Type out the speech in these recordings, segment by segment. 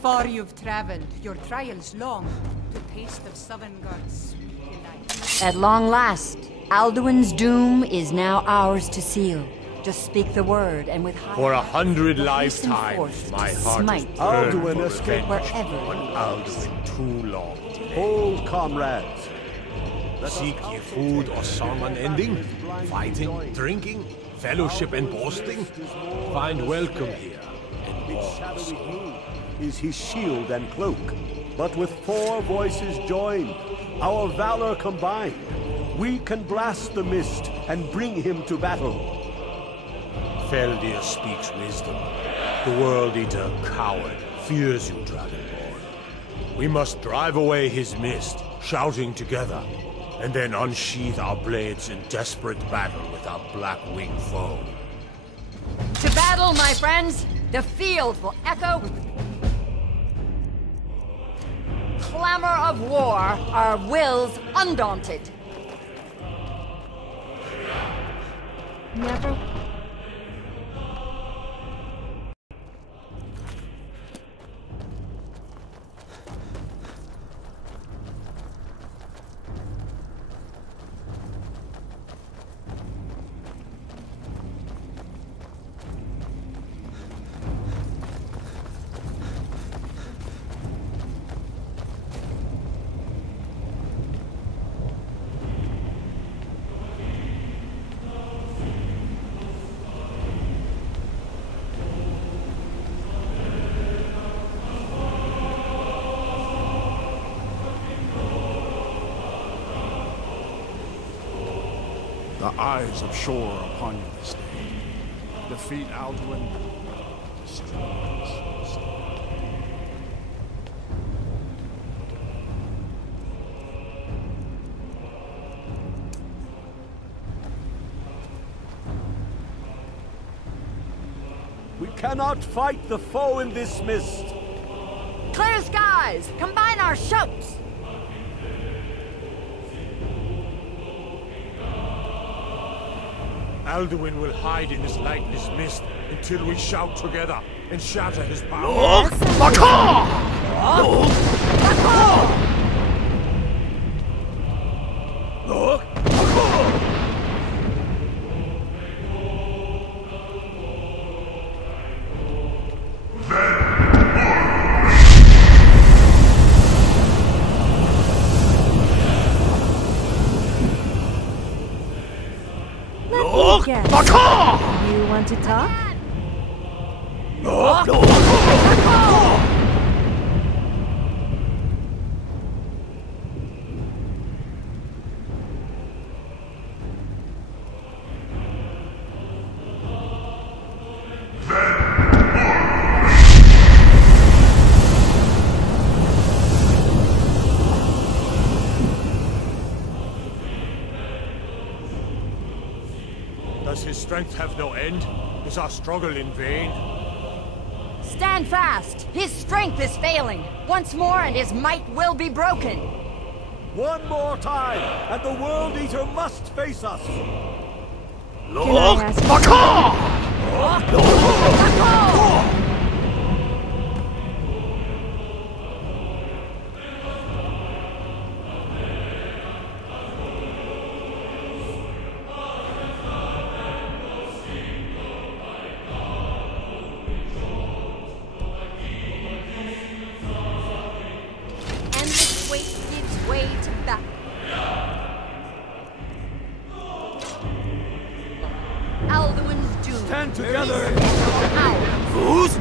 Far you've traveled, your trials long, to taste of Sovngarde's sweet delight. At long last, Alduin's doom is now ours to seal. Just speak the word, and with for 100 lifetimes, my heart is smite burned Alduin for escaped revenge wherever on he Alduin too long. Hold, comrades. Seek ye food or song unending? Fighting, drinking, fellowship and boasting? Find welcome here, and all soul. Is his shield and cloak. But with 4 voices joined, our valor combined, we can blast the mist and bring him to battle. Feldir speaks wisdom. The World Eater, coward, fears you, dragonborn. We must drive away his mist, shouting together, and then unsheath our blades in desperate battle with our black-winged foe. To battle, my friends! The field will echo with clamor of war, our wills undaunted. Never. The eyes of Shore are upon you this day. Defeat Alduin. Destroy this mist. We cannot fight the foe in this mist. Clear skies! Combine our shouts! Alduin will hide in this lightless mist until we shout together and shatter his power. You want to talk? Does his strength have no end? Is our struggle in vain? Stand fast! His strength is failing! Once more and his might will be broken! One more time, and the World Eater must face us. Can I ask Endless weight gives way to battle. Alduin's doom. Stand together. Power. Who's?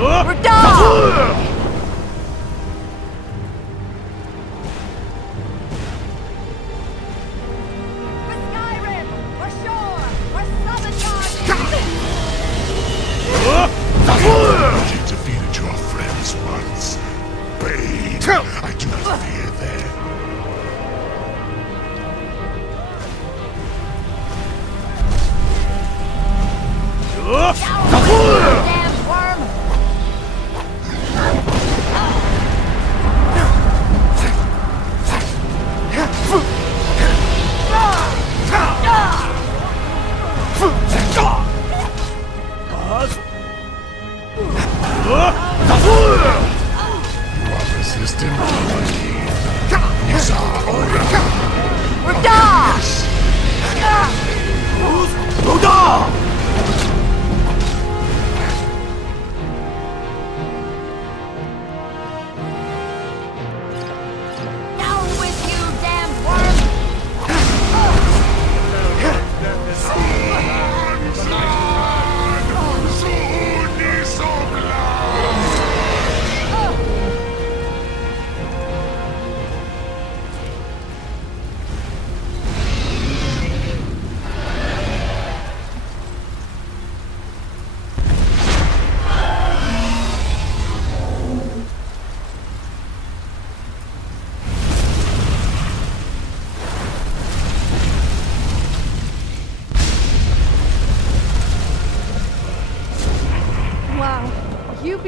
We're done! For Skyrim! For Shore! For Sovngarde! You defeated your friends once. Bane, I do not fear them.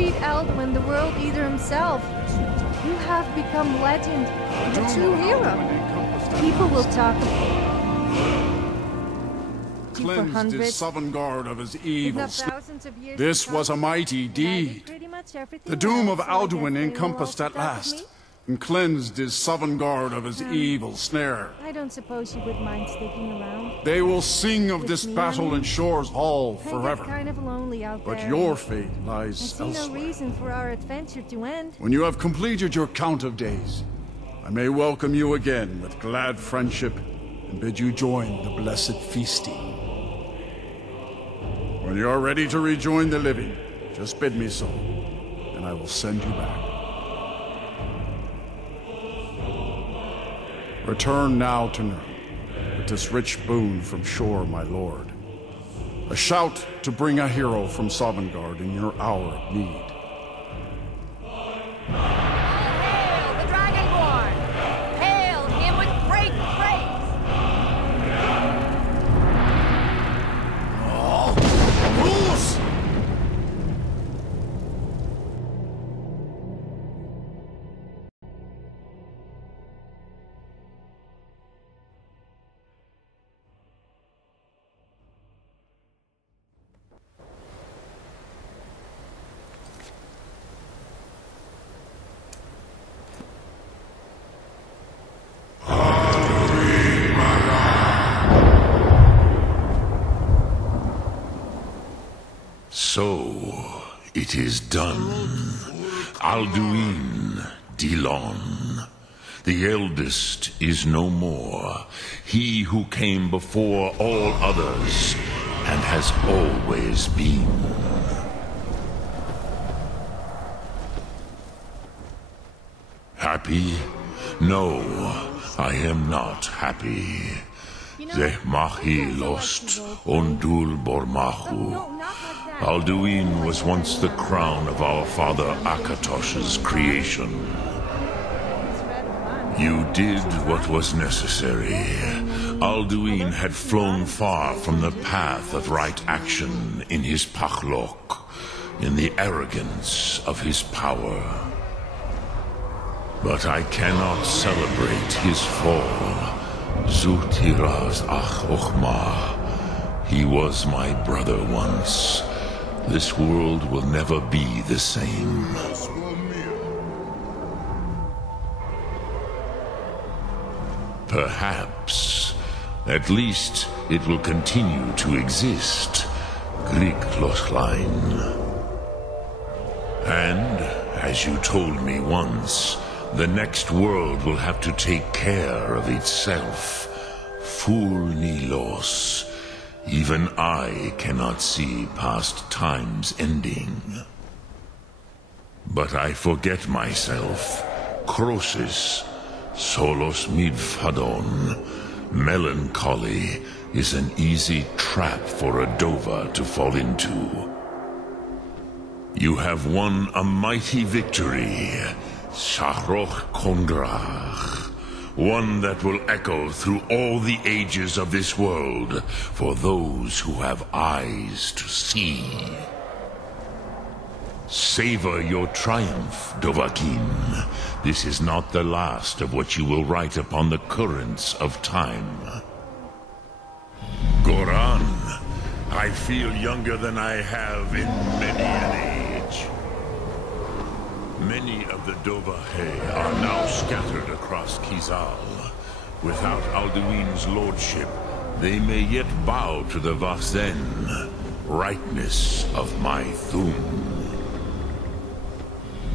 beat Alduin, the world eater himself. You have become legend, the true hero. People will talk you for Cleansed hundreds, his Sovngarde of his if not evils. thousands of years This to come. was a mighty And I did deed. pretty much everything The doom else, of so I guess Alduin they will encompassed also at talk of last, me. and cleansed his Sovngarde of his evil snare. I don't suppose you would mind sticking around. They will sing of With this me, battle I mean, in Shores Hall I get forever. kind of lonely out there. But your fate I lies see no elsewhere. reason for our adventure to end. When you have completed your count of days, I may welcome you again with glad friendship and bid you join the blessed feasting. When you are ready to rejoin the living, just bid me so, and I will send you back. Return now to Nurn, with this rich boon from shore, my lord. A shout to bring a hero from Sovngarde in your hour of need. Hail the dragonborn! Hail him with great praise! Rules! So, it is done. Alduin, Dilon. The eldest is no more. He who came before all others, and has always been. Happy? No, I am not happy. Ze mahi lost ondul bormahu. Alduin was once the crown of our father Akatosh's creation. You did what was necessary. Alduin had flown far from the path of right action in his pachlok, in the arrogance of his power. But I cannot celebrate his fall. Zutiraz ach ochma. He was my brother once. This world will never be the same. Perhaps. At least it will continue to exist. Griklochlein. And, as you told me once, the next world will have to take care of itself. Fool Nilos. Even I cannot see past time's ending. But I forget myself. Crosis, solos midfadon. Melancholy is an easy trap for a Dova to fall into. You have won a mighty victory, Shahroch Kongrach. One that will echo through all the ages of this world for those who have eyes to see. Savor your triumph, Dovahkiin. This is not the last of what you will write upon the currents of time. Goran, I feel younger than I have in many an age. Many of the Dovahe are now scattered across Kizal. Without Alduin's lordship, they may yet bow to the Vasen, rightness of my Thum.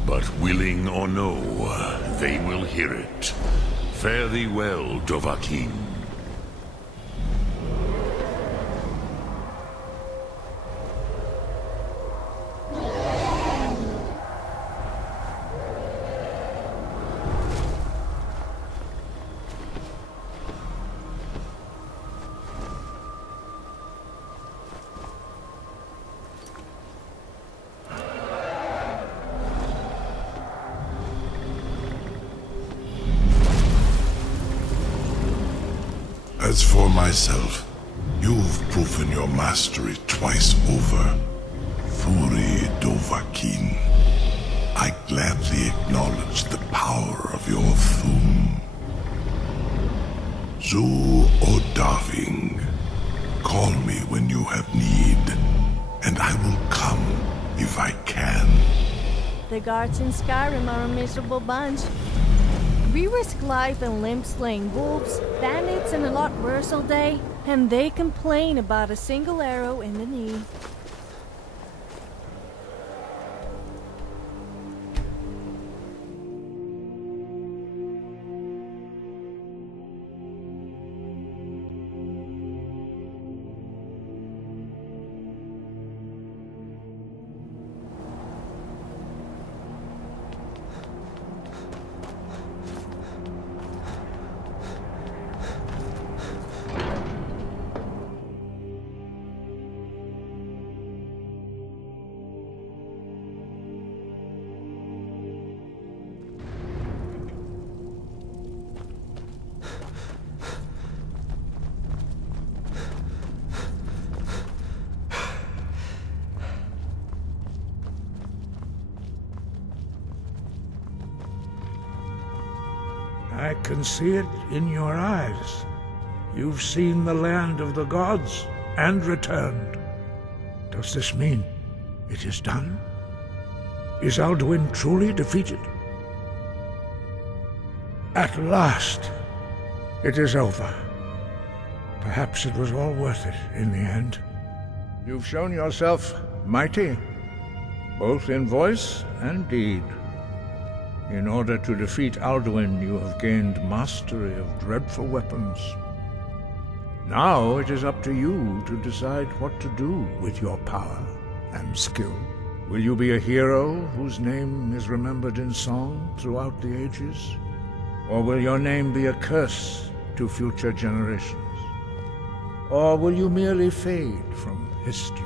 But willing or no, they will hear it. Fare thee well, Dovahkiin. As for myself, you've proven your mastery twice over. Furi Dovahkiin. gladly acknowledge the power of your Thum. Zu or Darving, call me when you have need, and I will come if I can. The guards in Skyrim are a miserable bunch. We risk life and limb slaying wolves, bandits, and a lot worse all day, and they complain about a single arrow in the knee. I can see it in your eyes. You've seen the land of the gods and returned. Does this mean it is done? Is Alduin truly defeated? At last, it is over. Perhaps it was all worth it in the end. You've shown yourself mighty, both in voice and deed. In order to defeat Alduin, you have gained mastery of dreadful weapons. Now it is up to you to decide what to do with your power and skill. Will you be a hero whose name is remembered in song throughout the ages? Or will your name be a curse to future generations? Or will you merely fade from history,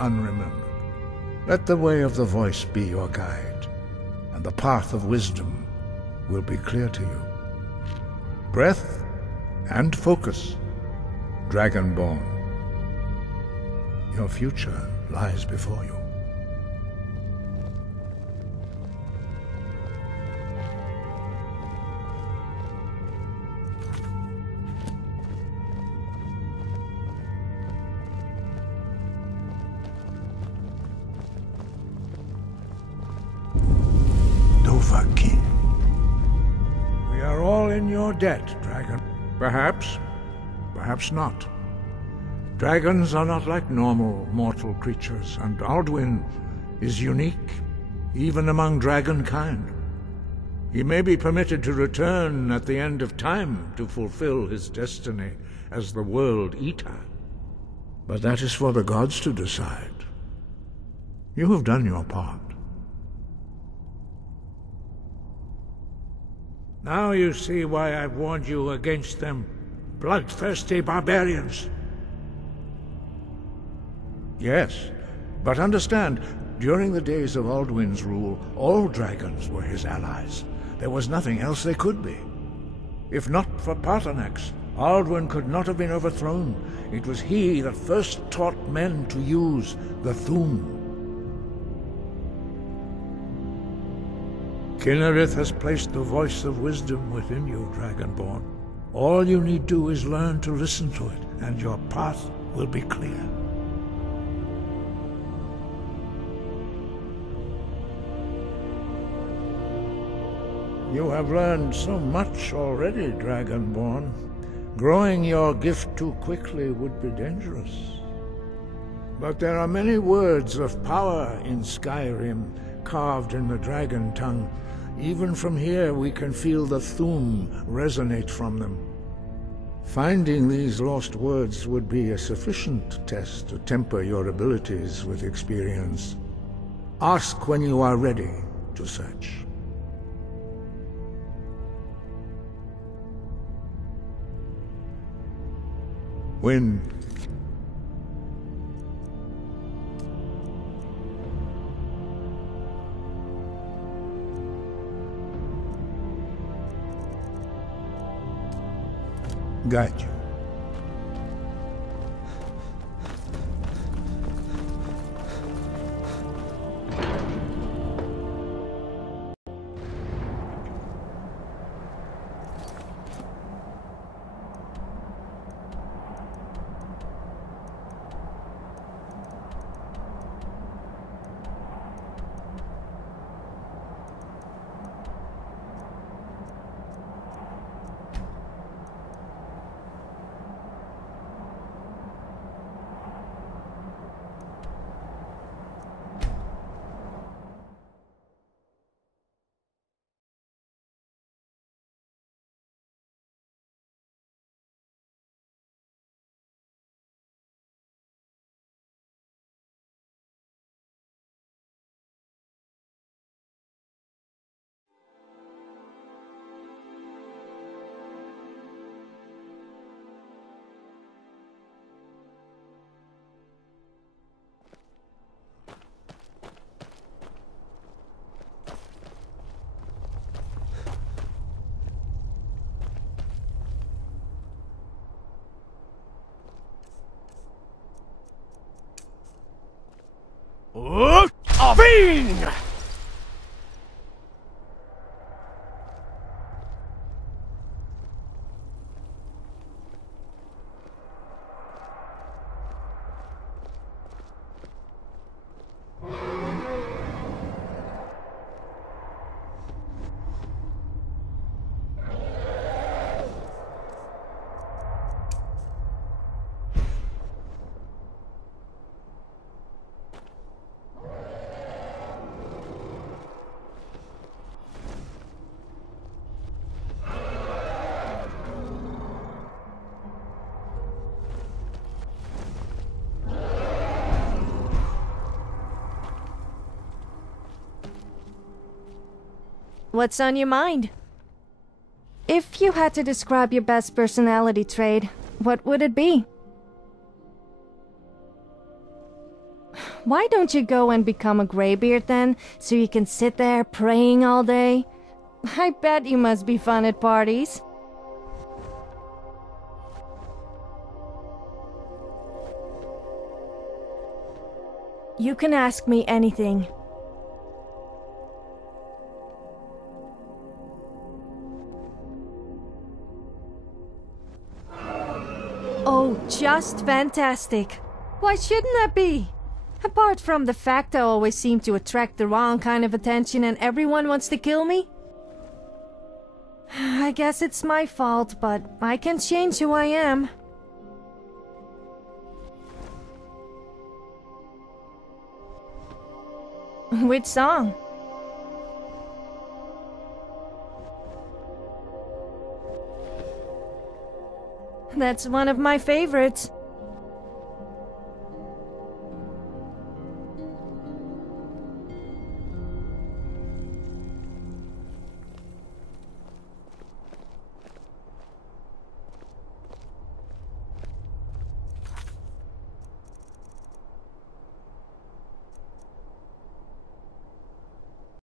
unremembered? Let the way of the voice be your guide, and the path of wisdom will be clear to you. Breath and focus, dragonborn. Your future lies before you. We are all in your debt, dragon. Perhaps, perhaps not. Dragons are not like normal mortal creatures, and Alduin is unique, even among dragonkind. He may be permitted to return at the end of time to fulfill his destiny as the World Eater. But that is for the gods to decide. You have done your part. Now you see why I've warned you against them, bloodthirsty barbarians. Yes, but understand, during the days of Alduin's rule, all dragons were his allies. There was nothing else they could be. If not for Paarthurnax, Alduin could not have been overthrown. It was he that first taught men to use the Thum. Kynareth has placed the voice of wisdom within you, Dragonborn. All you need do is learn to listen to it, and your path will be clear. You have learned so much already, Dragonborn. Growing your gift too quickly would be dangerous. But there are many words of power in Skyrim, carved in the dragon tongue. Even from here we can feel the Thum resonate from them. Finding these lost words would be a sufficient test to temper your abilities with experience. Ask when you are ready to search. Wind. Guide you. Fiend! What's on your mind? If you had to describe your best personality trait, what would it be? Why don't you go and become a graybeard then, so you can sit there praying all day? I bet you must be fun at parties. You can ask me anything. Oh, just fantastic. Why shouldn't that be? Apart from the fact I always seem to attract the wrong kind of attention and everyone wants to kill me? I guess it's my fault, but I can change who I am. Which song? That's one of my favorites.